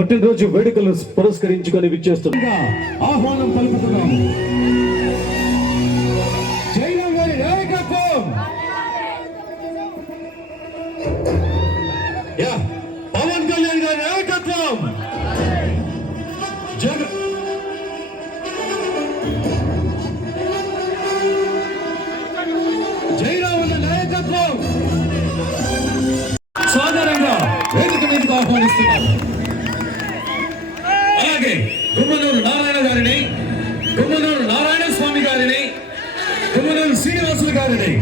పుట్టినరోజు వేడుకలు పురస్కరించుకొని విచ్చేస్తున్నా. ఆహ్వానం పలుకుతున్నాము జైరాం గారి నాయకత్వం. యా, పవన్ కళ్యాణ్ గారి నాయకత్వం. జగ జైరాం అన్న నాయకత్వం. సాధారణంగా వేదిక మీదకు ఆహ్వానిస్తున్నాము అలాగే గుమ్మనూరు నారాయణ గారిని గుమ్మనూరు నారాయణ స్వామి గారిని గుమ్మనూరు శ్రీనివాసులు గారిని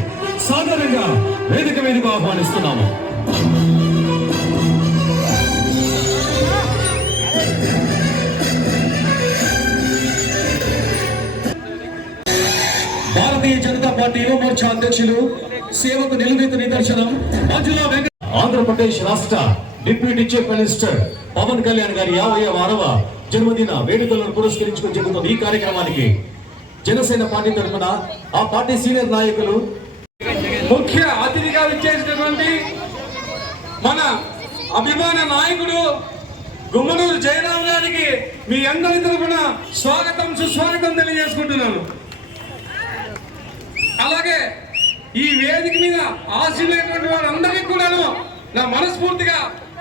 సాధారణంగా వేదిక మీదకు ఆహ్వానిస్తున్నాము. భారతీయ జనతా పార్టీ యువ మోర్చా అధ్యక్షులు సేవకు నిలదీత నిదర్శనం మంజులా వెంకట ఆంధ్రప్రదేశ్ రాష్ట్ర deputy chief minister Pawan Kalyan గారి యాభై ఆరవ జన్మదిన వేడుకలను పురస్కరించుకుని జరుగుతున్న ఈ కార్యక్రమానికి జనసేన పార్టీ తరఫున ఆ పార్టీ సీనియర్ నాయకులు ముఖ్య అతిథిగా విచ్చేసినటువంటి మన అభిమాన నాయకుడు గుమ్మనూరు జయరాం గారికి మీ అందరి తరఫున స్వాగతం సుస్వాగతం తెలియజేసుకుంటున్నాను. అలాగే ఈ వేదిక మీద ఆశీర్వైనటువంటి వారందరికీ కూడాను నా మనస్ఫూర్తిగా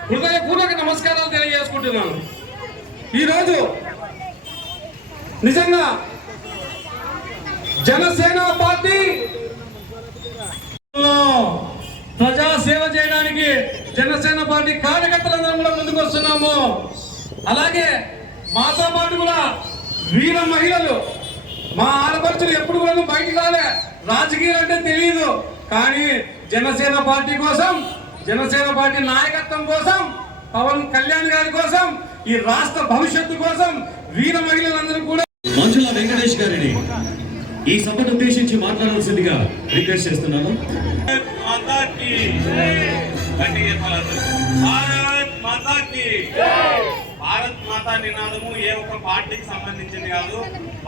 హృదయపూర్వక నమస్కారాలు తెలియజేసుకుంటున్నాను. ఈరోజు నిజంగా జనసేన పార్టీ ప్రజా సేవ చేయడానికి జనసేన పార్టీ కార్యకర్తలందరం కూడా ముందుకు వస్తున్నాము. అలాగే మాతో పాటు కూడా వీర మహిళలు మా ఆడపడుచులు ఎప్పుడు కూడా బయటికి రాలే. రాజకీయాలు అంటే తెలియదు కానీ జనసేన పార్టీ కోసం జనసేన పార్టీ నాయకత్వం కోసం పవన్ కళ్యాణ్ గారి కోసం ఈ రాష్ట్ర భవిష్యత్తు కోసం వీర మహిళలందరూ కూడా మంజుల వెంకటేష్ గారిని ఈ సభను ఉద్దేశించి మాట్లాడాల్సిందిగా రిక్వెస్ట్ చేస్తున్నాను. భారత్ మాత నినాదము ఏ ఒక్క పార్టీకి సంబంధించింది కాదు.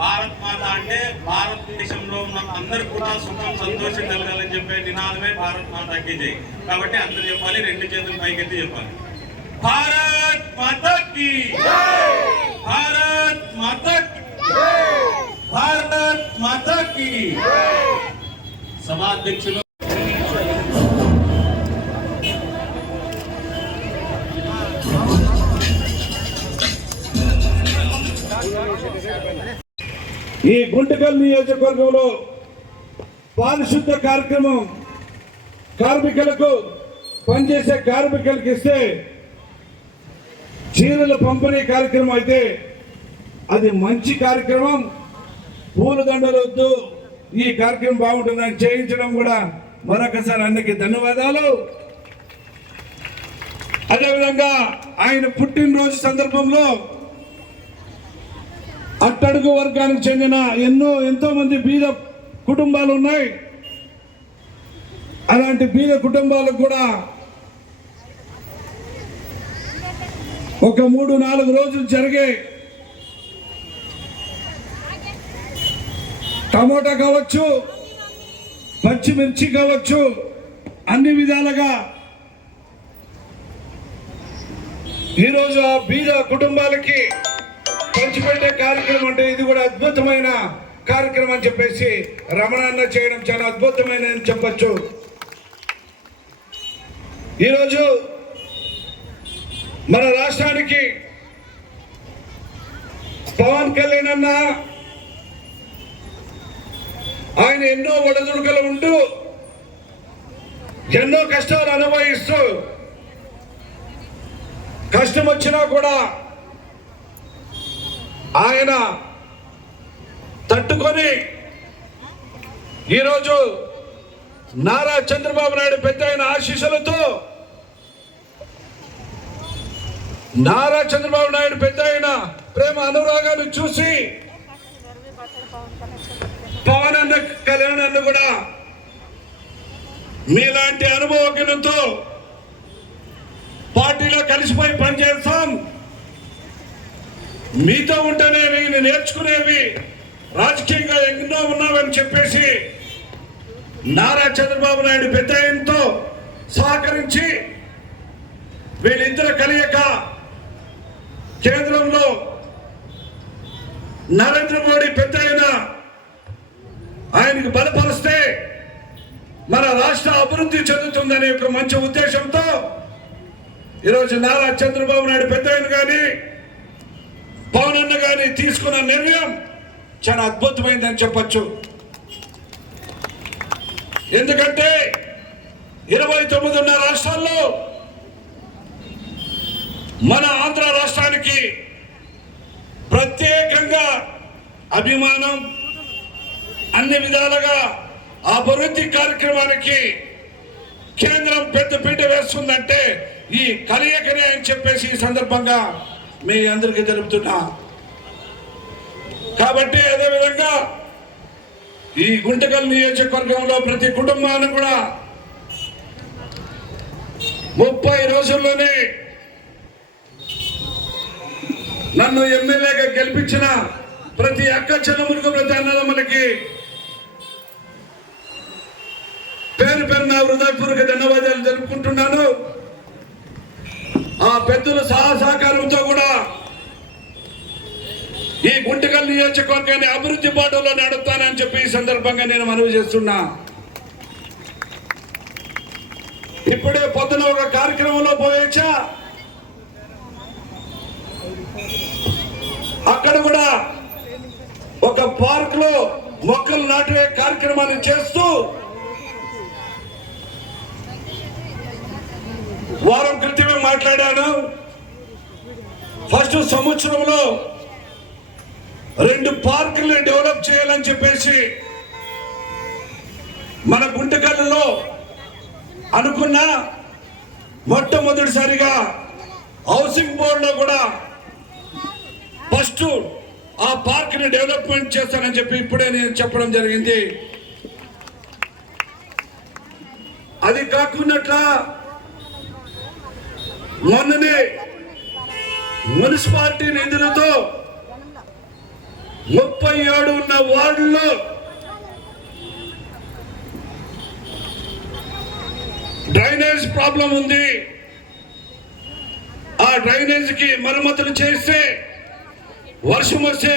భారత్ మాత అంటే భారతదేశంలో ఉన్న అందరు కూడా సుఖం సంతోషం కలగాలని చెప్పే నినాదమే భారత్ మాతకి జై. కాబట్టి అందరు చెప్పాలి రెండు చేతులు పైకెత్తి చెప్పాలి. భారత్ మాతకి. భారత్ మాతకి. భారత్ మాతాకి సభాధ్యక్షులు ఈ గుంటకల్ నియోజకవర్గంలో పారిశుద్ధ కార్యక్రమం కార్మికులకు పనిచేసే కార్మికులకు ఇస్తే చీరల పంపిణీ కార్యక్రమం అయితే అది మంచి కార్యక్రమం. పూలదండలు వద్దు ఈ కార్యక్రమం బాగుంటుందని చేయించడం కూడా మరొకసారి అన్నకి ధన్యవాదాలు. అదేవిధంగా ఆయన పుట్టినరోజు సందర్భంలో అట్టడుగు వర్గానికి చెందిన ఎన్నో ఎంతో మంది బీద కుటుంబాలు ఉన్నాయి. అలాంటి బీద కుటుంబాలకు కూడా ఒక మూడు నాలుగు రోజులు జరిగే టమోటా కావచ్చు పచ్చిమిర్చి కావచ్చు అన్ని విధాలుగా ఈరోజు ఆ బీద కుటుంబాలకి పంచిపెట్టే కార్యక్రమం అంటే ఇది కూడా అద్భుతమైన కార్యక్రమం అని చెప్పేసి రమణాన్న చేయడం చాలా అద్భుతమైన అని చెప్పచ్చు. ఈరోజు మన రాష్ట్రానికి పవన్ కళ్యాణ్ అన్న ఆయన ఎన్నో ఒడదుడుకలు ఉంటూ ఎన్నో కష్టాలు అనుభవిస్తూ కష్టం వచ్చినా కూడా ఆయన తట్టుకొని ఈరోజు నారా చంద్రబాబు నాయుడు పెద్ద ఆయన ఆశీస్సులతో నారా చంద్రబాబు నాయుడు పెద్ద ఆయన ప్రేమ అనురాగాన్ని చూసి పవన్ కళ్యాణాన్ని కూడా మీలాంటి అనుభవజ్ఞులతో పార్టీలో కలిసిపోయి పనిచేస్తాం. మీతో ఉంటేనే నేను నేర్చుకునేవి రాజకీయంగా ఎన్నో ఉన్నావని చెప్పేసి నారా చంద్రబాబు నాయుడు పెద్ద ఆయనతో సహకరించి వీళ్ళిద్దరు కలియక కేంద్రంలో నరేంద్ర మోడీ పెద్ద ఆయనకు బలపరిస్తే మన రాష్ట్ర అభివృద్ధి చెందుతుందనే ఒక మంచి ఉద్దేశంతో ఈరోజు నారా చంద్రబాబు నాయుడు పెద్ద ఆయన కానీ పవన్ అన్న కానీ తీసుకున్న నిర్ణయం చాలా అద్భుతమైందని చెప్పచ్చు. ఎందుకంటే ఇరవై తొమ్మిది ఉన్న రాష్ట్రాల్లో మన ఆంధ్ర రాష్ట్రానికి ప్రత్యేకంగా అభిమానం అన్ని విధాలుగా అభివృద్ధి కార్యక్రమానికి కేంద్రం పెద్ద పీట వేస్తుందంటే ఈ కలియకనే అని చెప్పేసి ఈ సందర్భంగా మీ అందరికీ తెలుపుతున్నా. కాబట్టి అదేవిధంగా ఈ గుంటకల్ నియోజకవర్గంలో ప్రతి కుటుంబాన్ని కూడా ముప్పై రోజుల్లోనే నన్ను ఎమ్మెల్యేగా గెలిపించిన ప్రతి అక్క చెల్లములకు ప్రతి అన్నదమ్ములకి పేరు పేరున హృదయపూర్వక ధన్యవాదాలు జరుపుకుంటున్నాను ఆ పెద్దల సహా సహకారంతో కూడా ఈ గుంటకల్ నియోజకవర్గాన్ని అభివృద్ధి బాటలో నడుపుతానని చెప్పి ఈ సందర్భంగా నేను మనవి చేస్తున్నా. ఇప్పుడే పొద్దున ఒక కార్యక్రమంలో పోయొచ్చా? అక్కడ కూడా ఒక పార్క్లో మొక్కలు నాటే కార్యక్రమాన్ని చేస్తూ వారం క్రితమే మాట్లాడాను. ఫస్ట్ సంవత్సరంలో రెండు పార్కులు డెవలప్ చేయాలని చెప్పేసి మన గుంటకల్లులో అనుకున్న మొట్టమొదటిసారిగా హౌసింగ్ బోర్డులో కూడా ఫస్ట్ ఆ పార్క్ని డెవలప్మెంట్ చేస్తానని చెప్పి ఇప్పుడే నేను చెప్పడం జరిగింది. అది కాకున్నట్ల మొన్ననే మున్సిపాలిటీ నిధులతో ముప్పై ఏడు ఉన్న వార్డుల్లో డ్రైనేజ్ ప్రాబ్లం ఉంది. ఆ డ్రైనేజ్కి మరమ్మతులు చేస్తే వర్షం వస్తే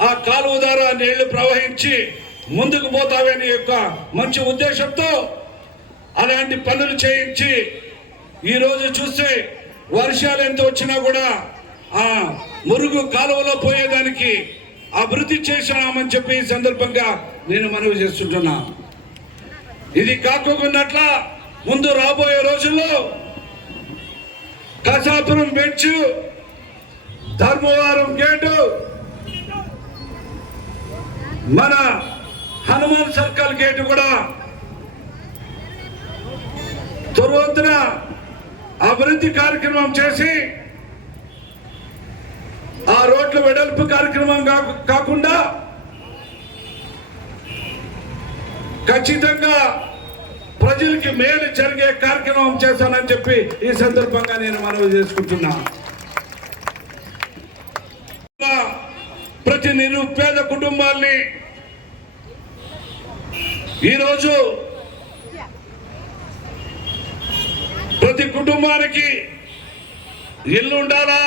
ఆ కాలువ ద్వారా నీళ్ళు ప్రవహించి ముందుకు పోతావని యొక్క మంచి ఉద్దేశంతో అలాంటి పనులు చేయించి ఈ రోజు చూస్తే వర్షాలు ఎంత వచ్చినా కూడా ఆ మురుగు కాలువలో పోయేదానికి అభివృద్ధి చేశామని చెప్పి ఈ సందర్భంగా నేను మనవి చేస్తుంటున్నా. ఇది కాకోకున్నట్ల ముందు రాబోయే రోజుల్లో కసాపురం బెంచ్ ధర్మవరం గేటు మన హనుమాన్ సర్కల్ గేటు కూడా త్వరవత్తున అభివృద్ధి కార్యక్రమం చేసి ఆ రోడ్ల వెడల్పు కార్యక్రమం కాకుండా ఖచ్చితంగా ప్రజలకి మేలు జరిగే కార్యక్రమం చేస్తానని చెప్పి ఈ సందర్భంగా నేను మనవి చేసుకుంటున్నా. ప్రతి నిరుపేద కుటుంబాల్ని ఈరోజు ప్రతి కుటుంబానికి ఇల్లు ఉండాలా?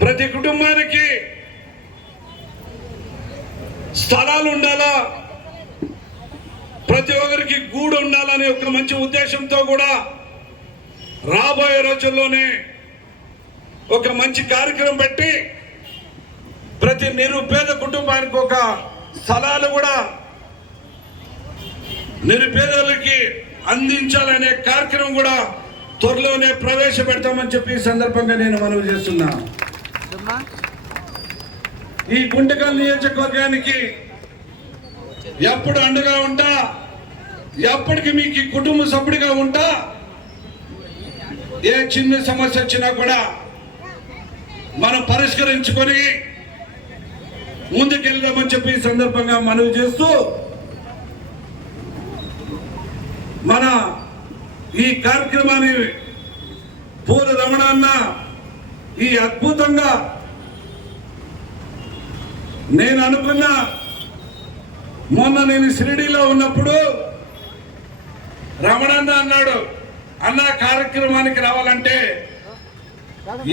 ప్రతి కుటుంబానికి స్థలాలు ఉండాలా? ప్రతి ఒక్కరికి గూడు ఉండాలనే ఒక మంచి ఉద్దేశంతో కూడా రాబోయే రోజుల్లోనే ఒక మంచి కార్యక్రమం పెట్టి ప్రతి నిరుపేద కుటుంబానికి ఒక స్థలాలు కూడా నిరుపేదలకి అందించాలనే కార్యక్రమం కూడా త్వరలోనే ప్రవేశపెడతామని చెప్పి ఈ సందర్భంగా నేను మనవి చేస్తున్నా. ఈ గుంటకల్ నియోజకవర్గానికి ఎప్పుడు అండగా ఉంటా? ఎప్పటికి మీకు ఈ కుటుంబ సభ్యుడిగా ఉంటా? ఏ చిన్న సమస్య వచ్చినా కూడా మనం పరిష్కరించుకొని ముందుకెళ్దామని చెప్పి ఈ సందర్భంగా మనవి చేస్తూ మన ఈ కార్యక్రమాన్ని పూల రమణ అన్న ఈ అద్భుతంగా నేను అనుకున్న మొన్న నేను షిరిడీలో ఉన్నప్పుడు రమణన్న అన్నాడు అన్న కార్యక్రమానికి రావాలంటే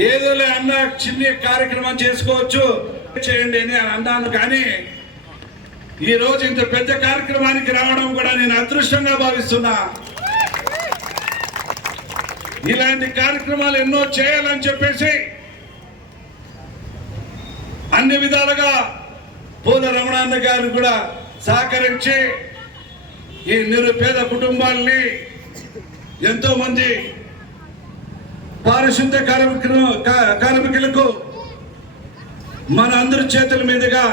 ఏదోలే అన్న చిన్న కార్యక్రమం చేసుకోవచ్చు. చేయండి అని అన్నాను కానీ ఈ రోజు ఇంత పెద్ద కార్యక్రమానికి రావడం కూడా నేను అదృష్టంగా భావిస్తున్నా. ఇలాంటి కార్యక్రమాలు ఎన్నో చేయాలని చెప్పేసి అన్ని విధాలుగా పూల రమణాన్న గారు కూడా సహకరించి ఈ నిరుపేద కుటుంబాల్ని ఎంతో మంది పారిశుద్ధ కార్మికులు కార్మికులకు మన అందరి చేతుల మీదుగా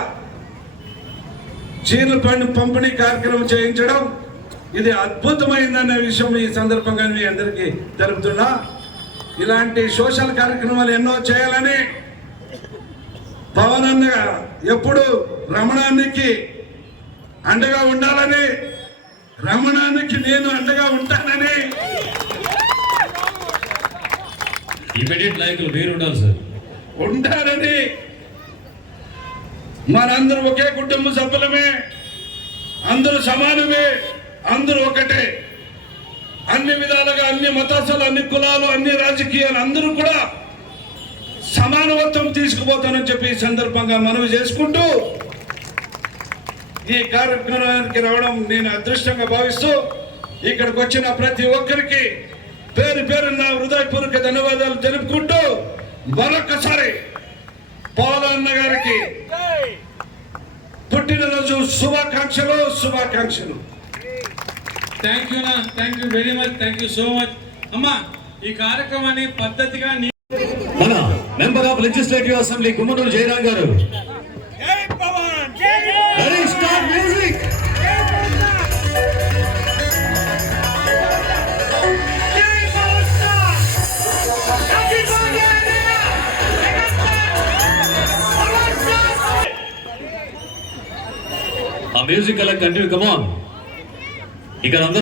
చీరల పండు పంపిణీ కార్యక్రమం చేయించడం ఇది అద్భుతమైందనే విషయం ఈ సందర్భంగా మీ అందరికీ తెలుపుతున్నా. ఇలాంటి సోషల్ కార్యక్రమాలు ఎన్నో చేయాలని పవన్ అన్న ఎప్పుడు రమణానికి అండగా ఉండాలని రమణానికి నేను అండగా ఉంటానని ఇమీడియట్ నాయకులు మీరు ఉండాలి సార్. ఉంటారని మనందరూ ఒకే కుటుంబ సభ్యులమే అందరూ సమానమే అందరూ ఒకటే. అన్ని విధాలుగా అన్ని మతాసాలు అన్ని కులాలు అన్ని రాజకీయాలు అందరూ కూడా సమానవత్వం తీసుకుపోతానని చెప్పి ఈ సందర్భంగా మనవి చేసుకుంటూ ఈ కార్యక్రమానికి రావడం నేను అదృష్టంగా భావిస్తూ ఇక్కడికి వచ్చిన ప్రతి ఒక్కరికి పేరు పేరు నా హృదయపూర్వక ధన్యవాదాలు తెలుపుకుంటూ మరొకసారి పవన్ గారికి పుట్టినరోజు శుభాకాంక్షలు శుభాకాంక్షలు. థ్యాంక్ యూ నా thank you very much thank you so much అమ్మా ఈ కార్యక్రమాన్ని పద్ధతిగా మన member of legislative assembly Gummanur Jayaram గారు. మ్యూజిక్ అలా కంటిన్యూ కమాన్ ఇక్కడ అందరూ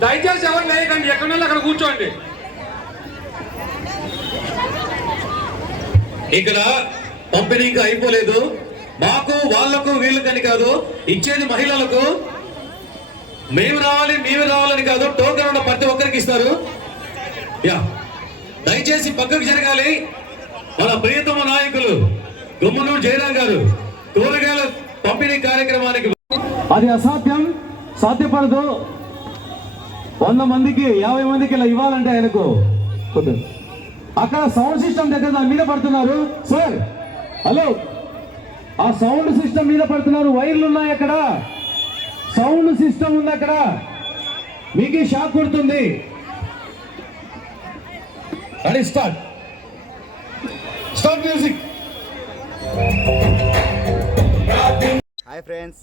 దయచేసి ఎవరు లేకండి ఎక్కడ అక్కడ కూర్చోండి. ఇక్కడ పంపిణీ ఇంకా అయిపోలేదు. మాకు వాళ్ళకు వీళ్ళకని కాదు ఇచ్చేది మహిళలకు. మేము రావాలి మేము రావాలని కాదు టోకెన్ ఉన్న ప్రతి ఒక్కరికి ఇస్తారు. యా. దయచేసి పక్కకు జరగాలి. మన ప్రియతమ నాయకులు గుమ్మనూరు జయరాం గారు కూరగాయల పంపిణీ కార్యక్రమానికి అది అసాధ్యం సాధ్యపడదు. వంద మందికి యాభై మందికి ఇలా ఇవ్వాలంటే ఆయనకు అక్కడ సౌండ్ సిస్టమ్ దగ్గర దాని మీద పడుతున్నారు. Sir hello. ఆ సౌండ్ సిస్టమ్ మీద పడుతున్నారు. వైర్లు ఉన్నాయి అక్కడ. సౌండ్ సిస్టమ్ ఉంది అక్కడ. మీకు షాక్ కొడుతుంది. Ready start. Start music. Hi friends.